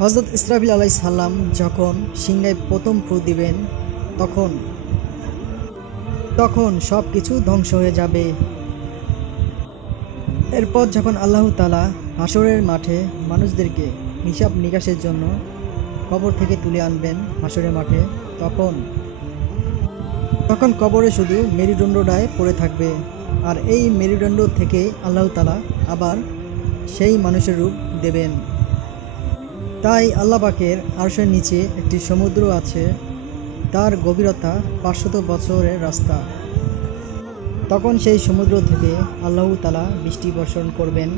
হযরত ইসরাফিল আলাইহিস সালাম যখন সিংহায় প্রথম ফু দিবেন তখন সব কিছু ধ্বংস হয়ে যাবে। এরপর যখন আল্লাহ তাআলা হাসরের মাঠে মানুষদেরকে হিসাব নিকাশের জন্য কবর থেকে তুলে আনবেন হাসরের মাঠে, তখন কবরে শুধু মেরুদণ্ডটাই পড়ে থাকবে। আর এই মেরুদণ্ড থেকে আল্লাহ তাআলা আবার সেই মানুষের রূপ দেবেন। তাই আল্লাহ পাকের আরশের নিচে একটি সমুদ্র আছে, তার গভীরতা 500 বছরের রাস্তা। তখন সেই সমুদ্র থেকে আল্লাহ তাআলা বৃষ্টি বর্ষণ করবেন,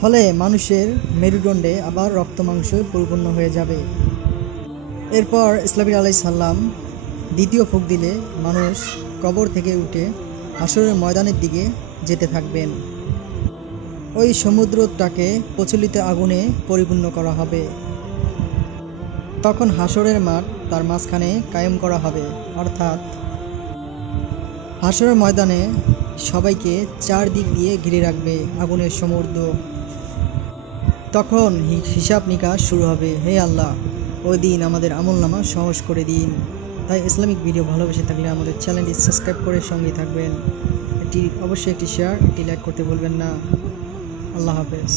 ফলে মানুষের মেরুদণ্ডে আবার রক্ত মাংস পরিপূর্ণ হয়ে যাবে। এরপর ইসরাফিল আলাইহিস সালাম দ্বিতীয় ফুঁক দিলে মানুষ কবর থেকে উঠে হাসরের ময়দানের দিকে যেতে থাকবেন। ওই সমুদ্রটাকে প্রচলিত আগুনে পরিপূর্ণ করা হবে। তখন হাসরের মাঠ তার মাঝখানে কায়েম করা হবে, অর্থাৎ হাসরের ময়দানে সবাইকে চারদিক দিয়ে ঘিরে রাখবে আগুনের সমুদ্র। তখন হিসাব নিকাশ শুরু হবে। হে আল্লাহ, ওই দিন আমাদের আমলনামা সহজ করে দিন। তাই ইসলামিক ভিডিও ভালোবেসে থাকলে আমাদের চ্যানেলটি সাবস্ক্রাইব করে সঙ্গেই থাকবেন। অবশ্যই একটি শেয়ার, একটি লাইক করতে ভুলবেন না। আল্লাহ হাফেজ।